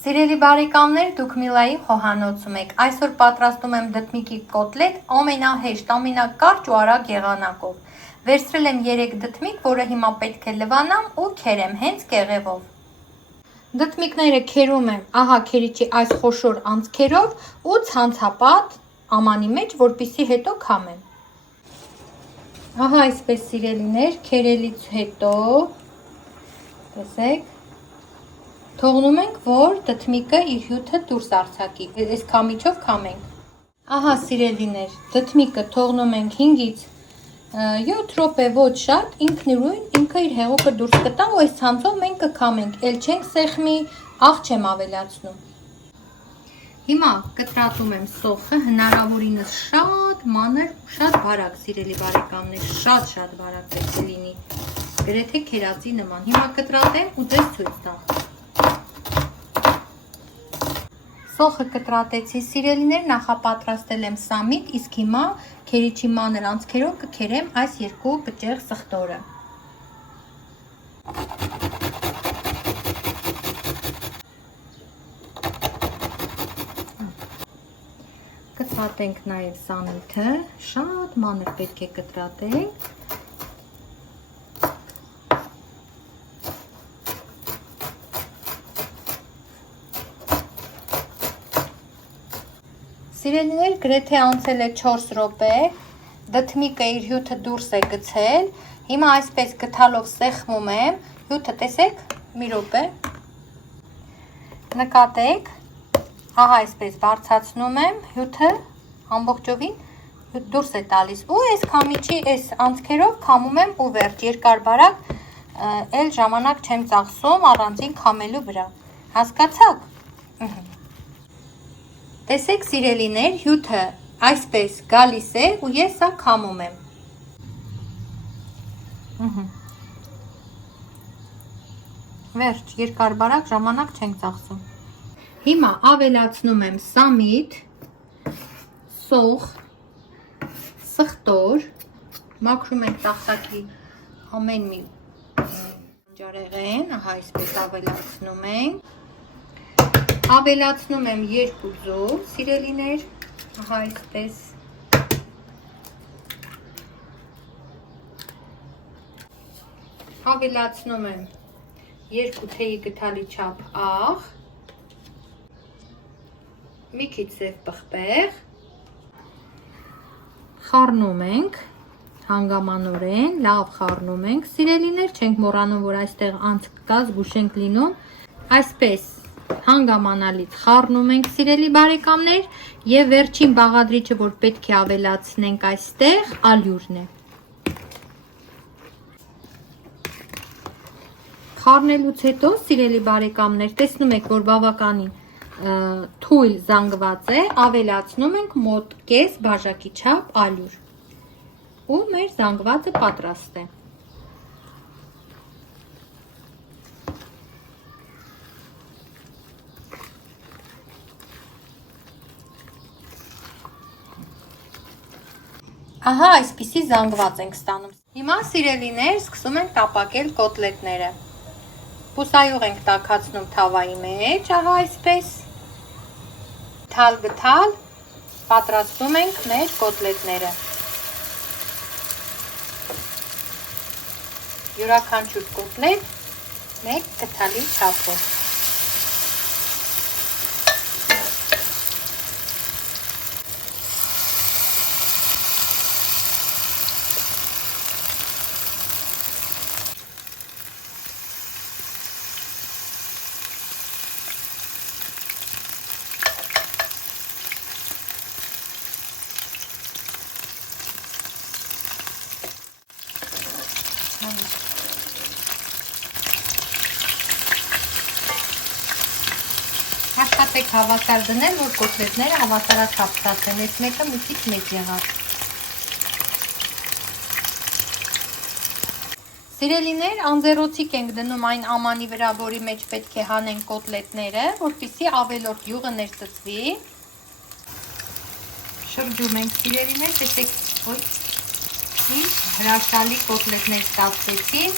Սիրելի բարեկամներ, դուք Միլայի խոհանոցում եք։ Այսօր պատրաստում եմ դդմիկի կոտլետ ամենահեշտ, ամենակարճ ու արագ եղանակով։ Վերցրել եմ 3 դդմիկ, որը հիմա պետք է լվանամ ու քերեմ հենց կեղևով։ Դդմիկները քերում եմ ահա քերիչի այս խոշոր անցքերով ու ցանցապատ ամանի մեջ, որպեսզի հետո քամեմ։ Ահա այսպես սիրելիներ, քերելից հետո տեսեք թողնում ենք, որ դդմիկը իր հյութը դուրս արձակի, այս քամիչով քամենք։ Ահա սիրելիներ, դդմիկը թողնում ենք 5-ից 7 րոպե, ոչ շատ, ինքնուրույն, ինքը իր հեղուկը դուրս կտա ու այս ցանցով մենք կքամենք, էլ չենք սեղմի, աղ չեմ ավելացնում։ Հիմա կտրատում եմ սոխը, հնարավորինս շատ մանր ու շատ բարակ, սիրելի բարեկամներ, շատ բարակ պետք է լինի, գրեթե քերածի նման։ Հիմա կտրատեմ ու ձեզ ցույց տամ։ Սոխը կտրատեցի, սիրելիներ, նախապատրաստել եմ սամիտ, իսկ հիմա քերիչի մանր անցքերով կքերեմ այս 2 պճեղ սխտորը։ Կտրատենք նաև սամիթը, շատ մանր պետք է կտրատենք։ Սիրելիներ, գրեթե անցել է 4 րոպե, դդմիկը իր հյութը դուրս է գցել, հիմա այսպես գթալով սեղմում եմ, հյութը տեսեք, մի րոպե, նկատեք, ահա այսպես բարձրացնում եմ, հյութը ամբողջովին դուրս է տալիս ու այս քամիչի այս անցքերով քամում եմ ու վերջ, երկար բարակ, էլ ժամանակ չեմ ծախսում առանձին քամելու վրա, հասկացաք։ Տեսեք սիրելիներ, հյութը այսպես գալիս է ու ես սա քամում եմ։ Վերջ, երկար բարակ ժամանակ չենք ծախսում։ Հիմա ավելացնում եմ սամիտ, սոխ, սխտոր, մաքրում ենք տախտակի ամեն մի ջարեղեն, ահա այսպես ավելացնում ենք։ Ավելացնում եմ 2 ձու, սիրելիներ, ահա այսպես։ Ավելացնում եմ 2 թեյի գթալի չափ աղ, մի քիչ սև պղպեղ, խառնում ենք հանգամանորեն, լավ խառնում ենք, սիրելիներ, չենք մոռանում, որ այստեղ անցք կա, զգուշ ենք լինում, այսպես հանգամանալից խառնում ենք, սիրելի բարեկամներ, եւ վերջին բաղադրիչը, որ պետք է ավելացնենք այստեղ, ալյուրն է։ Խառնելուց հետո, սիրելի բարեկամներ, տեսնում եք, որ բավականին թույլ զանգված է, ավելացնում ենք մոտ կես բաժակի չափ ալյուր։ Ու մեր զանգվածը պատրաստ է։ Ահա այսպիսի զանգված ենք ստանում։ Հիմա սիրելիներ, սկսում ենք տապակել կոտլետները։ Բուսայուղ ենք տաքացնում թավայի մեջ, ահա այսպես։ Թալ պատրաստում ենք մեր կոտլետները։ Յուրաքանչյուր կոտլետ 1 գթալի չափով։ Հաշտատեք հավասար դնել, որ կոտլետները հավասարաչափ ստացեն, այս մեկը մի քիչ մեծ եղավ։ Սիրելիներ, անձեռոցիկ ենք դնում այն ամանի վրա, որի մեջ պետք է հանենք կոտլետները, որպեսզի ավելորդ յուղը ներծծվի։ Շրջում ենք սիրելիներ, տեսեք, հրաշալի կոտլետներ ստացվեցին։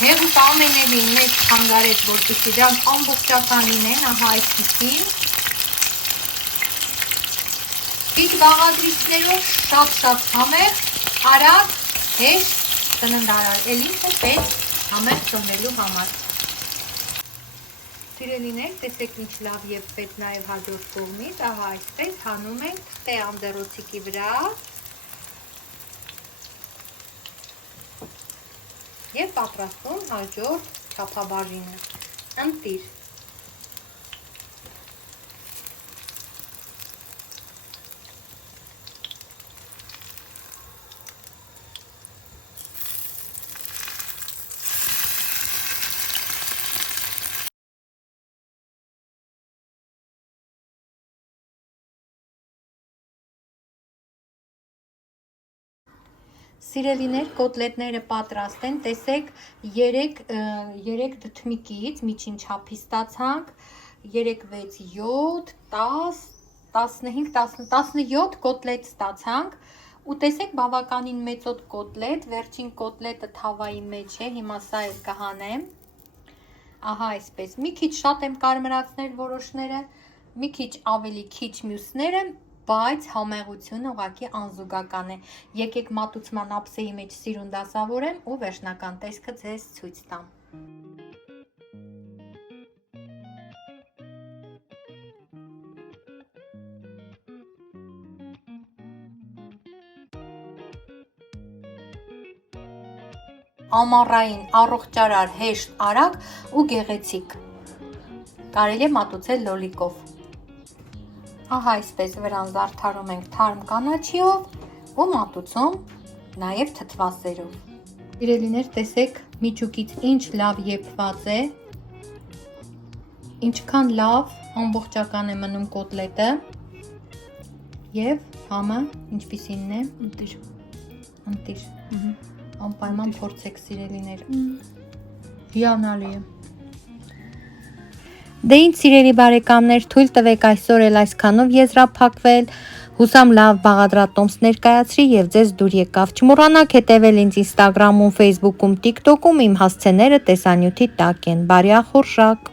Հեղուկ ամենևին մեծ խանգարեց, որպեսզի դրանք ամբողջական լինեն, ահա այսպիսին։ Քիչ բաղադրիչներով շատ համեղ, արագ, հեշտ ծննդարար, էլինքը պետք համեղ ծնվելու համար։ Սիրելիներ, տեսեք ինչ լավ եւ պետք նաեւ հաջորդ կողմից, ահա այսպես հանում ենք թղթե ամդերոցիկի վրա եւ պատրաստում հաջորդ չափաբաժինը։ Ընտիր։ Սիրելիներ, կոտլետները պատրաստ են, տեսեք 3 դթմիկից միջին չափի ստացանք, 3, 6, 7, 10, 15, 17 կոտլետ ստացանք, ու տեսեք բավականին մեծոտ կոտլետ, վերջին կոտլետը թավայի մեջ է, հիմա սա էլ կհանեմ, ահա այսպես, մի քիչ շատ եմ կարմրացնել որոշները, մի քիչ ավելի քիչ մյուսները, բայց համեղությունը ուղղակի անզուգական է։ Եկեք մատուցման ափսեի մեջ սիրուն դասավորեմ ու վերջնական տեսքը ձեզ ցույց տամ։ Ամառային, առողջարար, հեշտ, արագ ու գեղեցիկ։ Կարելի է մատուցել լոլիկով։ Ահա այսպես վրան զարդարում ենք թարմ կանաչիով ու մատուցում նաև թթվասերով։ Սիրելիներ, տեսեք միջուկից ինչ լավ եփված է, ինչքան լավ ամբողջական է մնում կոտլետը եւ համը ինչպիսինն է, ընտիր, անպայման փորձեք սիրելիներ, հիանալի է։ Դե ինչ սիրելի բարեկամներ, թույլ տվեք այսօր էլ այսքանով եզրափակվել, հուսամ լավ բաղադրատոմս ներկայացրի եւ ձեզ դուր եկավ։ Չմոռանաք հետեւել ինձ Instagram-ում, Facebook-ում, TikTok-ում, իմ հասցեները տեսանյութի տակ են։ Բարի ախորժակ։